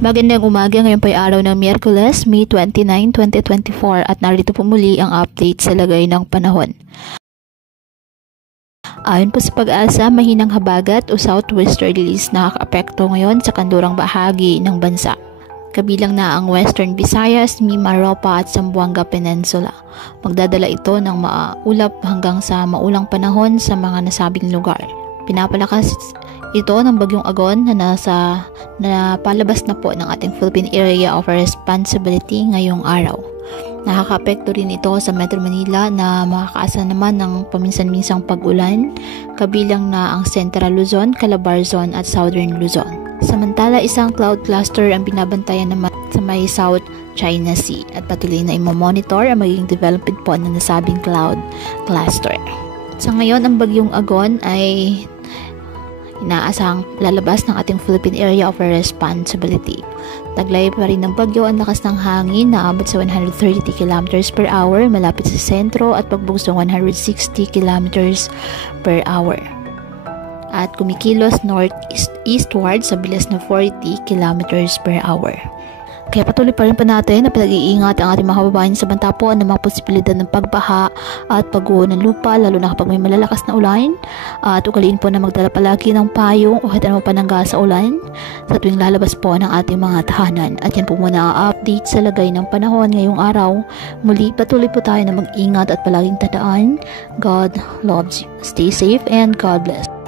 Magandang umaga, ngayon po ay araw ng Miyerkules, May 29, 2024 at narito po muli ang update sa lagay ng panahon. Ayon po sa Pag-asa, mahinang habagat o southwesterlies nakakaapekto ngayon sa kandurang bahagi ng bansa. Kabilang na ang Western Visayas, Mimaropa at Zamboanga Peninsula. Magdadala ito ng maulap hanggang sa maulang panahon sa mga nasabing lugar. Pinapalakas ito ng bagyong Agon na palabas na po ng ating Philippine Area of Responsibility ngayong araw. Nakakaapekto rin ito sa Metro Manila na makakaasa naman ng paminsan-minsang pag-ulan, kabilang na ang Central Luzon, Calabarzon at Southern Luzon. Samantala, isang cloud cluster ang binabantayan naman sa may South China Sea at patuloy na imamonitor ang magiging development po ng nasabing cloud cluster. Sa ngayon, ang bagyong Agon ay inaasahang lalabas ng ating Philippine Area of Responsibility. Taglay pa rin ng bagyo ang lakas ng hangin na abot sa 130 km per hour malapit sa sentro at pagbugsong 160 km per hour. At kumikilos northeastward sa bilis na 40 km per hour. Kaya patuloy pa rin po natin na pinag-iingat ang ating mga kababayan sa banta po ng mga posibilidad ng pagbaha at pagguho ng lupa, lalo na kapag may malalakas na ulan. At ugaliin po na magdala palagi ng payong o kahit anong panangga sa ulan sa tuwing lalabas po ng ating mga tahanan. At yan po muna ang update sa lagay ng panahon ngayong araw. Muli patuloy po tayo na mag-ingat at palaging tandaan, God loves you. Stay safe and God bless.